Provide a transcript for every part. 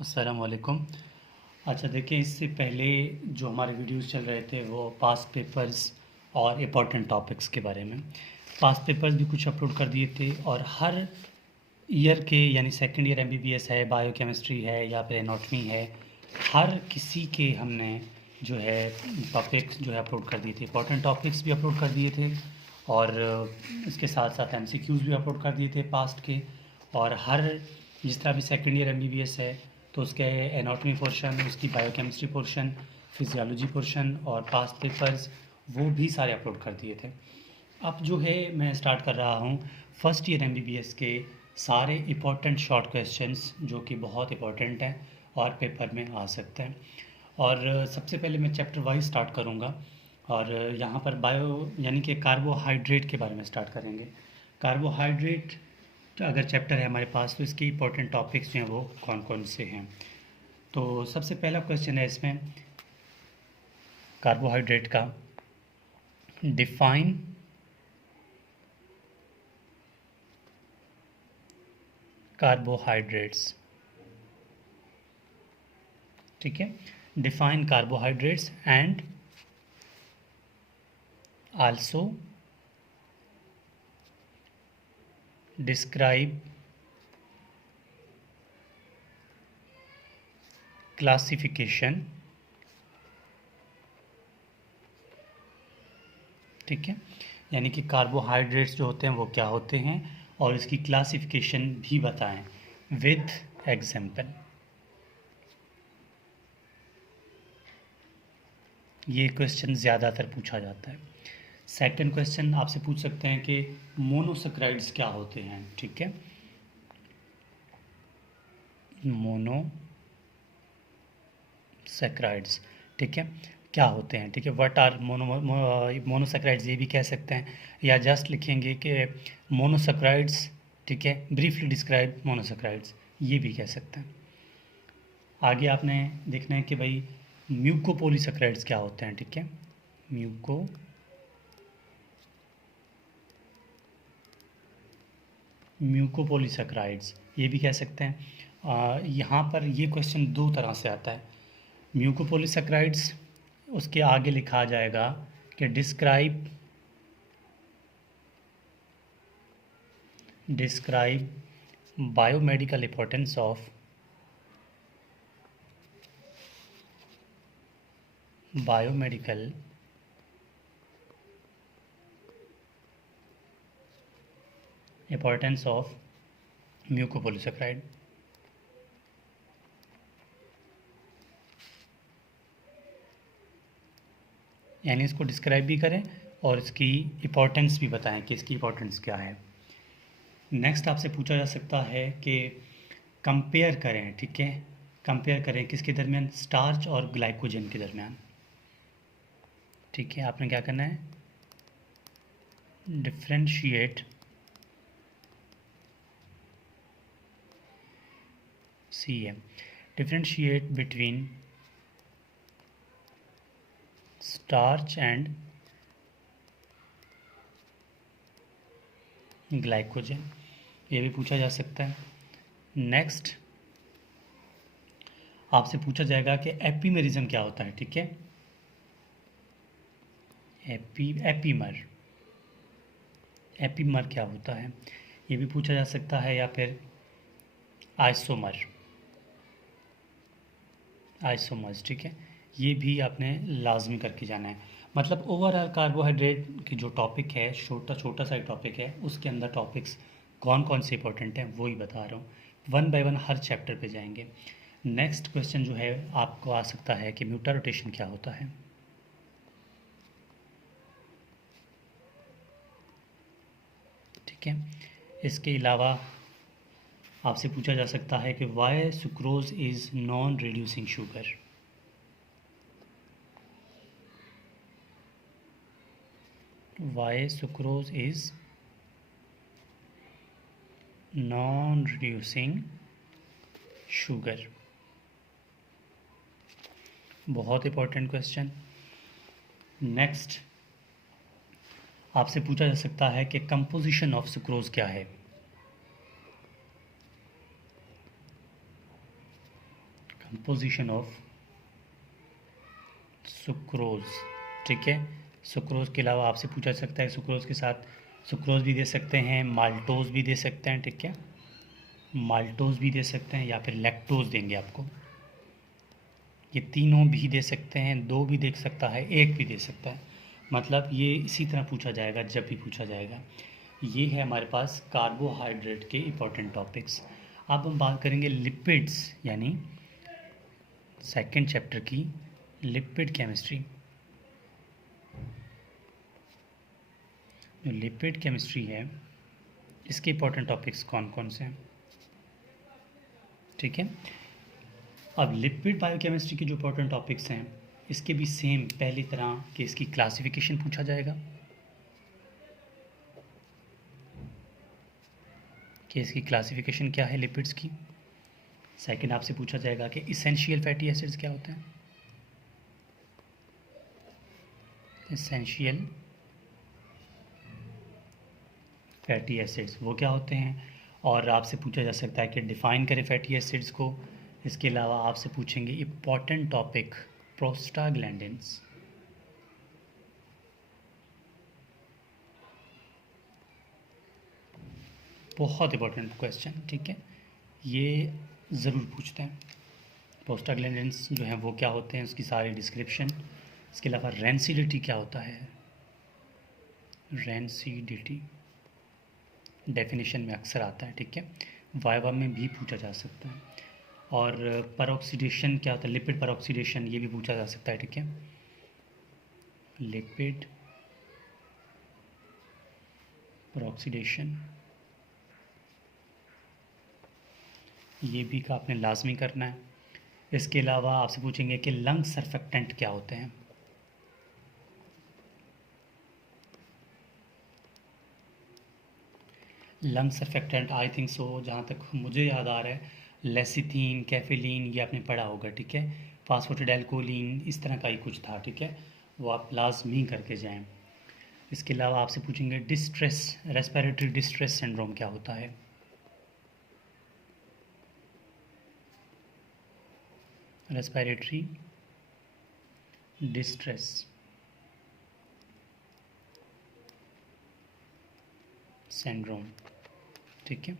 अस्सलाम वालेकुम। अच्छा देखिए, इससे पहले जो हमारे वीडियोस चल रहे थे वो पास्ट पेपर्स और इम्पोर्टेंट टॉपिक्स के बारे में। पास्ट पेपर्स भी कुछ अपलोड कर दिए थे और हर ईयर के यानी सेकंड ईयर एमबीबीएस है, बायोकेमिस्ट्री है या फिर एनाटॉमी है, हर किसी के हमने जो है टॉपिक्स जो है अपलोड कर दिए थे। इम्पोर्टेंट टॉपिक्स भी अपलोड कर दिए थे और इसके साथ साथ एमसीक्यूज़ भी अपलोड कर दिए थे पास्ट के। और हर जिस तरह भी सेकंड ईयर एमबीबीएस है तो उसके एनाटॉमी पोर्शन, उसकी बायोकेमिस्ट्री पोर्शन, फिजियोलॉजी पोर्शन और पास्ट पेपर्स वो भी सारे अपलोड कर दिए थे। अब जो है मैं स्टार्ट कर रहा हूँ फर्स्ट ईयर एमबीबीएस के सारे इम्पोर्टेंट शॉर्ट क्वेश्चंस जो कि बहुत इम्पोर्टेंट हैं और पेपर में आ सकते हैं। और सबसे पहले मैं चैप्टर वाइज स्टार्ट करूँगा और यहाँ पर बायो यानी कि कार्बोहाइड्रेट के बारे में स्टार्ट करेंगे। कार्बोहाइड्रेट अगर चैप्टर है हमारे पास तो इसके इम्पोर्टेंट टॉपिक्स जो हैं वो कौन कौन से हैं। तो सबसे पहला क्वेश्चन है इसमें कार्बोहाइड्रेट का, डिफाइन कार्बोहाइड्रेट्स। ठीक है, define carbohydrates and also describe classification. ठीक है, यानी कि कार्बोहाइड्रेट्स जो होते हैं वो क्या होते हैं और इसकी क्लासिफिकेशन भी बताएं विद एग्जाम्पल। ये क्वेश्चन ज़्यादातर पूछा जाता है। सेकंड क्वेश्चन आपसे पूछ सकते हैं कि मोनोसैकराइड्स क्या होते हैं। ठीक है, मोनोसैकराइड्स, ठीक है, क्या होते हैं। ठीक है, व्हाट आर मोनोसैकराइड्स ये भी कह सकते हैं या जस्ट लिखेंगे कि मोनोसैकराइड्स। ठीक है, ब्रीफली डिस्क्राइब मोनोसैकराइड्स ये भी कह सकते हैं। आगे आपने देखना है कि भाई म्यूकोपॉलीसैकराइड्स क्या होते हैं। ठीक है, म्यूकोपॉलीसैकराइड्स ये भी कह सकते हैं। यहाँ पर ये क्वेश्चन दो तरह से आता है। म्यूकोपॉलीसैकराइड्स उसके आगे लिखा जाएगा कि describe biomedical importance of biomedical importance of mucopolysaccharide. यानी इसको डिस्क्राइब भी करें और इसकी इंपॉर्टेंस भी बताएं कि इसकी इंपॉर्टेंस क्या है। नेक्स्ट आपसे पूछा जा सकता है कि कंपेयर करें। ठीक है, कंपेयर करें किसके दरमियान, स्टार्च और ग्लाइकोजन के दरमियान। ठीक है, आपने क्या करना है, differentiate differentiate between starch and glycogen, ये भी पूछा जा सकता है। नेक्स्ट आपसे पूछा जाएगा कि एपीमेरिज्म क्या होता है। ठीक है, एपीमर क्या होता है ये भी पूछा जा सकता है, या फिर आइसोमर्स। ठीक है, ये भी आपने लाजमी करके जाना है। मतलब ओवरऑल कार्बोहाइड्रेट की जो टॉपिक है, छोटा छोटा सा टॉपिक है, उसके अंदर टॉपिक्स कौन कौन से इंपॉर्टेंट हैं वो ही बता रहा हूँ। One by one her chapter पे जाएंगे। नेक्स्ट क्वेश्चन जो है आपको आ सकता है कि म्यूटा रोटेशन क्या होता है। ठीक है, इसके अलावा आपसे पूछा जा सकता है कि why sucrose is non reducing sugar. Why sucrose is non reducing sugar, बहुत इंपॉर्टेंट क्वेश्चन। नेक्स्ट आपसे पूछा जा सकता है कि कंपोजिशन ऑफ सुक्रोज क्या है। Composition of sucrose. ठीक है, सुक्रोज के अलावा आपसे पूछा जा सकता है सुक्रोज के साथ सुक्रोज भी दे सकते हैं, माल्टोज भी दे सकते हैं। ठीक है, माल्टोज भी दे सकते हैं या फिर लैक्टोज देंगे आपको। ये तीनों भी दे सकते हैं, दो भी दे सकता है, एक भी दे सकता है। मतलब ये इसी तरह पूछा जाएगा जब भी पूछा जाएगा। ये है हमारे पास कार्बोहाइड्रेट के इम्पोर्टेंट टॉपिक्स। अब हम बात करेंगे लिपिड्स यानी सेकंड चैप्टर की लिपिड केमिस्ट्री। जो लिपिड केमिस्ट्री है इसके इम्पोर्टेंट टॉपिक्स कौन कौन से हैं। ठीक है, अब लिपिड बायोकेमिस्ट्री के जो इम्पोर्टेंट टॉपिक्स हैं इसके भी सेम पहली तरह के इसकी क्लासिफिकेशन पूछा जाएगा कि इसकी क्लासिफिकेशन क्या है लिपिड्स की। सेकंड आपसे पूछा जाएगा कि इसेंशियल फैटी एसिड्स क्या होते हैं। इसेंशियल फैटी एसिड्स वो क्या होते हैं, और आपसे पूछा जा सकता है कि डिफ़ाइन करें फैटी एसिड्स को। इसके अलावा आपसे पूछेंगे इम्पॉर्टेंट टॉपिक प्रोस्टाग्लैंडिन्स। बहुत इंपॉर्टेंट क्वेश्चन। ठीक है, ये ज़रूर पूछते हैं। प्रोस्टाग्लैंडिन्स जो हैं वो क्या होते हैं, उसकी सारी डिस्क्रिप्शन। इसके अलावा रेंसिडिटी क्या होता है, रेंसिडिटी डेफिनेशन में अक्सर आता है। ठीक है, वाइवा में भी पूछा जा सकता है। और परऑक्सीडेशन क्या होता है, लिपिड परऑक्सीडेशन, ये भी पूछा जा सकता है। ठीक है, लिपिड परऑक्सीडेशन ये भी का आपने लाजमी करना है। इसके अलावा आपसे पूछेंगे कि लंग सर्फेक्टेंट क्या होते हैं। Lung surfactant I think so, जहाँ तक मुझे याद आ रहा है, लेसिथीन, कैफिलीन, ये आपने पढ़ा होगा। ठीक है, फास्फोटिडाइलकोलिन इस तरह का ही कुछ था। ठीक है, वो आप लाजमी करके जाएं। इसके अलावा आपसे पूछेंगे डिस्ट्रेस, रेस्पिरेटरी डिस्ट्रेस सिंड्रोम क्या होता है। Respiratory distress syndrome. ठीक है,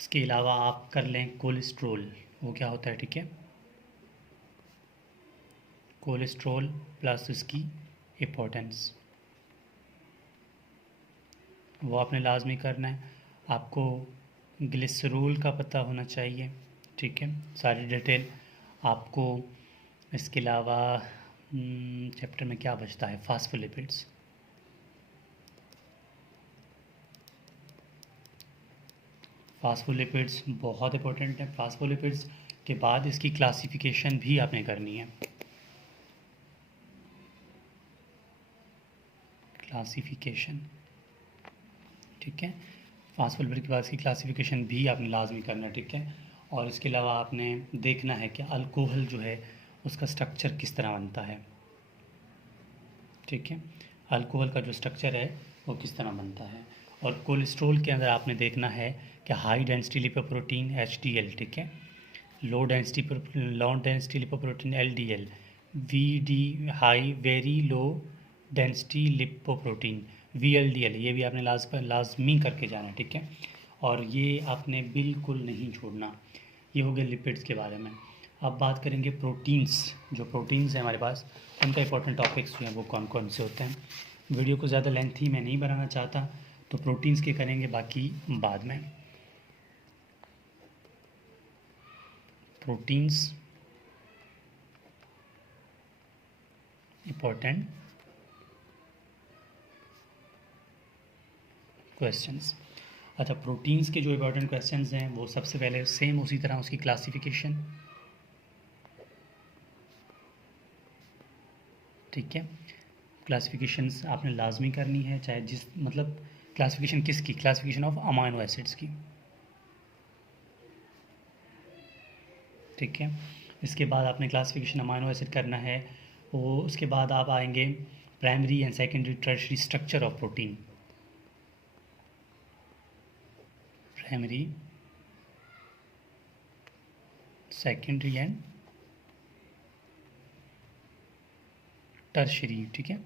इसके अलावा आप कर लें कोलेस्ट्रोल, वो क्या होता है। ठीक है, कोलेस्ट्रोल प्लस उसकी इम्पोर्टेंस वो आपने लाजमी करना है। आपको ग्लिसरॉल का पता होना चाहिए। ठीक है, सारी डिटेल आपको। इसके अलावा चैप्टर में क्या बचता है, फास्फोलिपिड्स। फास्फोलिपिड्स बहुत इंपॉर्टेंट है। फास्फोलिपिड्स के बाद इसकी क्लासिफिकेशन भी आपने करनी है। क्लासिफिकेशन, ठीक है, फास्फोलिपिड के बाद इसकी क्लासिफिकेशन भी आपने लाजमी करना है। ठीक है, और इसके अलावा आपने देखना है कि अल्कोहल जो है उसका स्ट्रक्चर किस तरह बनता है। ठीक है, अल्कोहल का जो स्ट्रक्चर है वो किस तरह बनता है। और कोलेस्ट्रॉल के अंदर आपने देखना है कि हाई डेंसिटी लिपोप्रोटीन HDL, ठीक है, low density lipoprotein LDL, VD high very low density lipoprotein VLDL, ये भी आपने लाजमी करके जाना है। ठीक है, और ये आपने बिल्कुल नहीं छोड़ना। ये हो गया लिपिड्स के बारे में। अब बात करेंगे प्रोटीन्स। जो प्रोटीन्स हैं हमारे पास उनका इंपॉर्टेंट टॉपिक्स जो हैं वो कौन कौन से होते हैं। वीडियो को ज़्यादा लेंथी मैं नहीं बनाना चाहता, तो प्रोटीन्स के करेंगे, बाकी बाद में। Proteins important questions. अच्छा, प्रोटीन्स के जो इंपॉर्टेंट क्वेश्चंस हैं वो सबसे पहले सेम उसी तरह उसकी क्लासिफिकेशन। ठीक है, क्लासिफिकेशंस आपने लाजमी करनी है, चाहे जिस मतलब क्लासिफिकेशन किसकी, क्लासिफिकेशन ऑफ अमाइनो एसिड्स की। ठीक है, इसके बाद आपने क्लासिफिकेशन अमाइनो एसिड करना है। वो उसके बाद आप आएंगे primary and secondary tertiary structure of protein. Primary secondary and tertiary, ठीक है।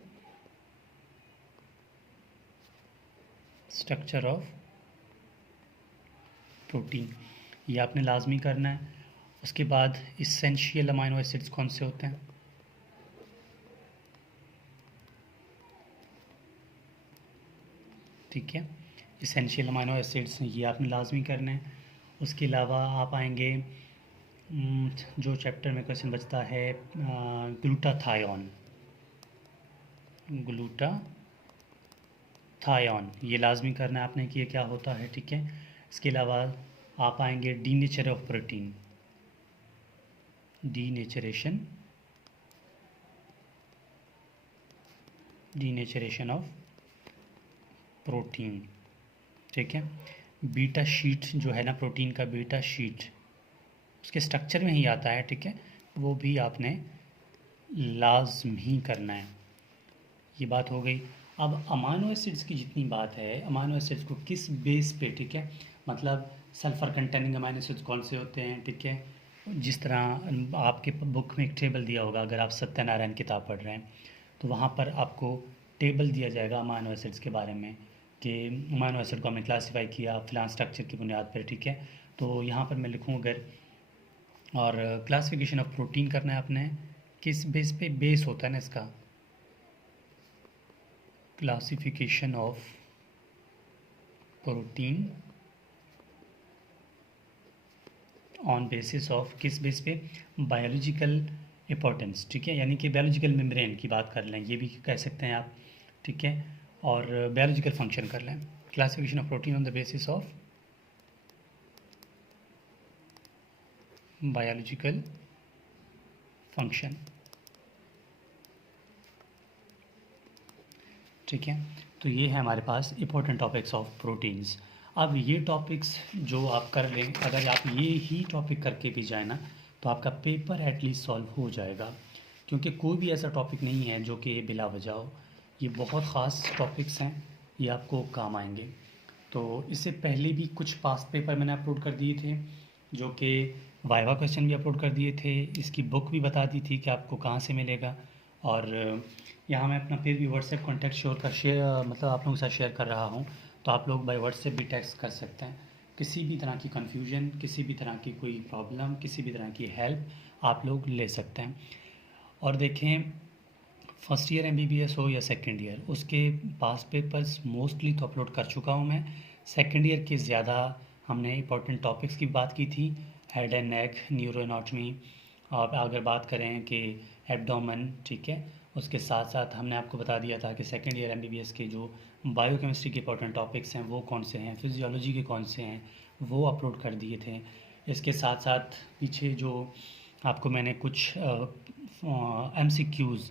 स्ट्रक्चर ऑफ प्रोटीन, ये आपने लाजमी करना है। उसके बाद इसेंशियल अमाइनो एसिड्स कौन से होते हैं, ठीक है। इसेंशियल अमाइनो एसिड्स ये आपने लाजमी करना है। उसके अलावा आप आएंगे जो चैप्टर में क्वेश्चन बचता है ग्लूटाथायोन, ग्लूटाथायोन ये लाजमी करना है आपने कि ये क्या होता है, ठीक है। इसके अलावा आप आएंगे denature of protein, denaturation of protein, ठीक है। बीटा शीट जो है ना प्रोटीन का, बीटा शीट उसके स्ट्रक्चर में ही आता है, ठीक है। वो भी आपने लाजमी करना है। ये बात हो गई। अब अमाइनो एसिड्स की जितनी बात है, अमाइनो एसिड्स को किस बेस पे, ठीक है, मतलब सल्फ़र कंटेनिंग अमाइनो एसिड्स कौन से होते हैं, ठीक है। जिस तरह आपके बुक में एक टेबल दिया होगा, अगर आप सत्यनारायण किताब पढ़ रहे हैं तो वहाँ पर आपको टेबल दिया जाएगा अमाइनो एसिड्स के बारे में कि अमाइनो एसिड को हमने क्लासीफाई किया फिलहाल स्ट्रक्चर की बुनियाद पर, ठीक है। तो यहाँ पर मैं लिखूँ अगर, और क्लासिफिकेशन ऑफ प्रोटीन करना है आपने किस बेस पे, बेस होता है ना इसका, classification of protein on basis of, किस बेस पे, बायोलॉजिकल इंपॉर्टेंस, ठीक है। यानी कि बायोलॉजिकल मेम्ब्रेन की बात कर लें, ये भी कह सकते हैं आप, ठीक है। और बायोलॉजिकल फंक्शन कर लें, classification of protein on the basis of biological function, ठीक है। तो ये है हमारे पास इंपॉर्टेंट टॉपिक्स ऑफ प्रोटीन्स। अब ये टॉपिक्स जो आप कर लें, अगर आप ये ही टॉपिक करके भी जाए ना तो आपका पेपर एटलीस्ट सॉल्व हो जाएगा, क्योंकि कोई भी ऐसा टॉपिक नहीं है जो कि बिला वजह हो। ये बहुत ख़ास टॉपिक्स हैं, ये आपको काम आएंगे। तो इससे पहले भी कुछ पास्ट पेपर मैंने अपलोड कर दिए थे, जो कि वाइवा क्वेश्चन भी अपलोड कर दिए थे, इसकी बुक भी बता दी थी कि आपको कहाँ से मिलेगा। और यहाँ मैं अपना फिर भी व्हाट्सएप कॉन्टैक्ट शेयर मतलब आप लोगों के साथ शेयर कर रहा हूँ, तो आप लोग बाय व्हाट्सएप भी टेक्स्ट कर सकते हैं। किसी भी तरह की कन्फ्यूजन, किसी भी तरह की कोई प्रॉब्लम, किसी भी तरह की हेल्प आप लोग ले सकते हैं। और देखें, फर्स्ट ईयर एमबीबीएस हो या सेकंड ईयर, उसके पास पेपर्स मोस्टली तो अपलोड कर चुका हूँ मैं। सेकंड ईयर के ज़्यादा हमने इंपॉर्टेंट टॉपिक्स की बात की थी, head and neck, neuro anatomy, और अगर बात करें कि एब्डोमेन, ठीक है। उसके साथ साथ हमने आपको बता दिया था कि सेकंड ईयर एमबीबीएस के जो बायोकेमिस्ट्री के इंपॉर्टेंट टॉपिक्स हैं वो कौन से हैं, फिजियोलॉजी के कौन से हैं, वो अपलोड कर दिए थे। इसके साथ साथ पीछे जो आपको मैंने कुछ MCQs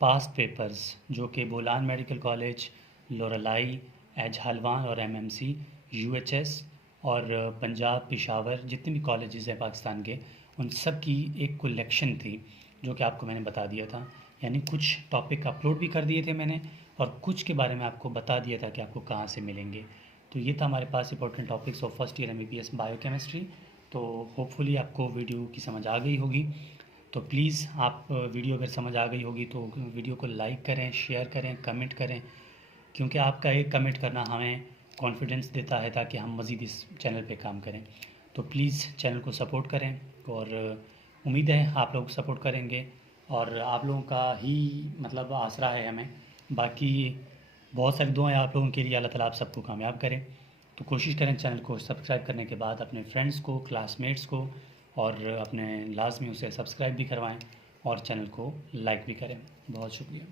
पास्ट पेपर्स जो कि बोलान मेडिकल कॉलेज, लोरलाई, एज हल्द्वानी और MMC, UHS और पंजाब, पेशावर, जितने भी कॉलेजेस हैं पाकिस्तान के, उन सब की एक कलेक्शन थी जो कि आपको मैंने बता दिया था। यानी कुछ टॉपिक अपलोड भी कर दिए थे मैंने, और कुछ के बारे में आपको बता दिया था कि आपको कहाँ से मिलेंगे। तो ये था हमारे पास important topics of first year MBBS biochemistry. तो होपफुली आपको वीडियो की समझ आ गई होगी। तो प्लीज़ आप वीडियो अगर समझ आ गई होगी तो वीडियो को लाइक करें, शेयर करें, कमेंट करें, क्योंकि आपका एक कमेंट करना हमें कॉन्फिडेंस देता है ताकि हम मज़ीद इस चैनल पे काम करें। तो प्लीज़ चैनल को सपोर्ट करें, और उम्मीद है आप लोग सपोर्ट करेंगे, और आप लोगों का ही मतलब आसरा है हमें। बाकी बहुत सारी दुआएं आप लोगों के लिए, अल्लाह ताला आप सबको कामयाब करें। तो कोशिश करें चैनल को सब्सक्राइब करने के बाद अपने फ्रेंड्स को, क्लासमेट्स को और अपने लाजमी उसे सब्सक्राइब भी करवाएं, और चैनल को लाइक भी करें। बहुत शुक्रिया।